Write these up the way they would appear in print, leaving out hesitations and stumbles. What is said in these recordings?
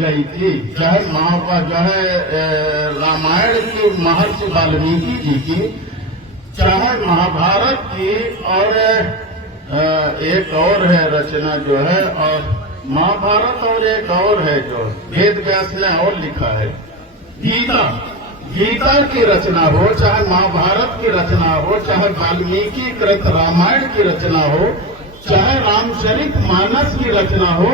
गई थी, चाहे रामायण की महर्षि वाल्मीकि जी की, चाहे महाभारत की, और एक और है रचना जो है, और महाभारत और एक और है जो वेद व्यास ने और लिखा है, गीता की रचना हो, चाहे महाभारत की रचना हो, चाहे वाल्मीकि कृत रामायण की रचना हो, चाहे रामचरित मानस की रचना हो,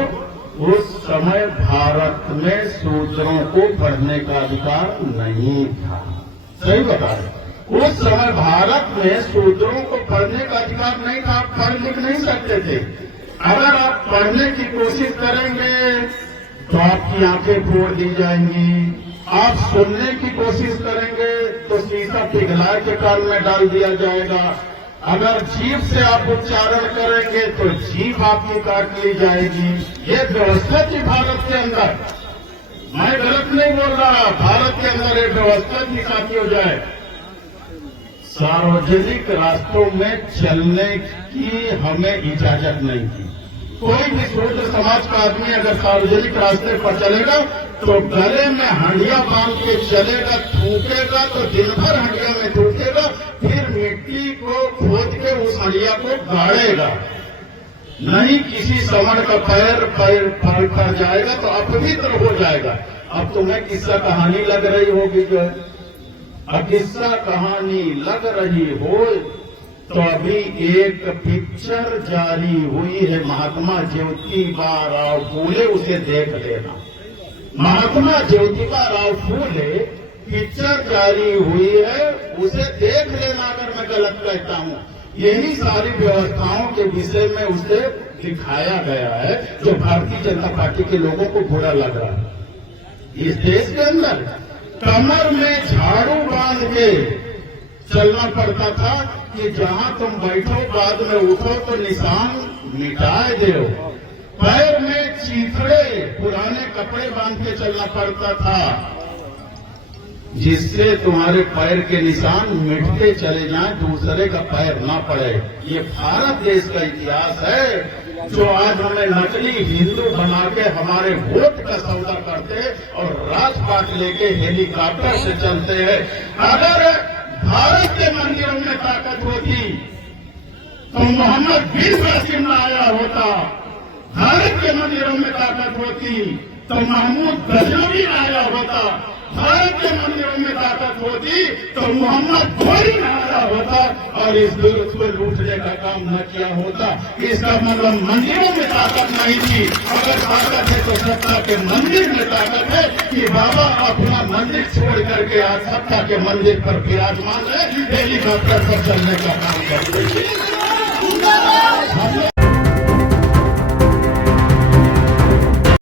उस समय भारत में शूद्रों को पढ़ने का अधिकार नहीं था। सही बता रहे, उस समय भारत में शूद्रों को पढ़ने का अधिकार नहीं था। आप पढ़ लिख नहीं सकते थे। अगर आप पढ़ने की कोशिश करेंगे तो आपकी आंखें फोड़ दी जाएंगी। आप सुनने की कोशिश करेंगे तो शीशा पिघला के कान में डाल दिया जाएगा। अगर जीभ से आप उच्चारण करेंगे तो जीभ आपकी काट ली जाएगी। ये व्यवस्था थी भारत के अंदर। मैं गलत नहीं बोल रहा, भारत के अंदर ये व्यवस्था थी साथियों। जाए सार्वजनिक रास्तों में चलने की हमें इजाजत नहीं थी। कोई भी शूद्र समाज का आदमी अगर सार्वजनिक रास्ते पर चलेगा तो गले में हंडिया बांध के चलेगा, थूकेगा तो दिन भर हंडिया में थूकेगा, फिर मिट्टी को खोद के उस हंडिया को गाड़ेगा। नहीं किसी सवर्ण का पैर पर जाएगा तो अपवित्र हो जाएगा। अब तुम्हें किस्सा कहानी लग रही होगी जो है, अब किस्सा कहानी लग रही हो तो अभी एक पिक्चर जारी हुई है महात्मा ज्योतिबा राव फूले, उसे देख लेना। महात्मा ज्योतिबा राव फूले पिक्चर जारी हुई है, उसे देख लेना अगर मैं गलत कहता हूं। यही सारी व्यवस्थाओं के विषय में उसे दिखाया गया है जो भारतीय जनता पार्टी के लोगों को बुरा लग रहा है। इस देश के अंदर कमर में झाड़ू बांध के चलना पड़ता था कि जहां तुम बैठो बाद में उठो तो निशान मिटाए दो। पैर में चीथड़े पुराने कपड़े बांध के चलना पड़ता था जिससे तुम्हारे पैर के निशान मिटते चले जाएं, दूसरे का पैर ना पड़े। ये भारत देश का इतिहास है जो आज हमें नकली हिंदू बना के हमारे वोट का सौदा करते और राजपाट लेके हेलीकॉप्टर से चलते हैं। अगर भारत के मंदिरों में ताकत होती तो मोहम्मद बिन कासिम न आया होता। भारत के मंदिरों में ताकत होती तो महमूद गजनवी न आया होता। भारत के मंदिरों में ताकत होती तो मोहम्मद घोरी न आया होता और इस दुर्ग को लूटने का काम न किया होता। इसका मतलब मंदिरों में ताकत नहीं थी। अगर ताकत है तो सत्ता के मंदिर में ताकत है कि बाबा अपना मंदिर छोड़ करके आज सत्ता के मंदिर पर विराजमान है, हेलीकॉप्टर पर चलने का काम करते हैं।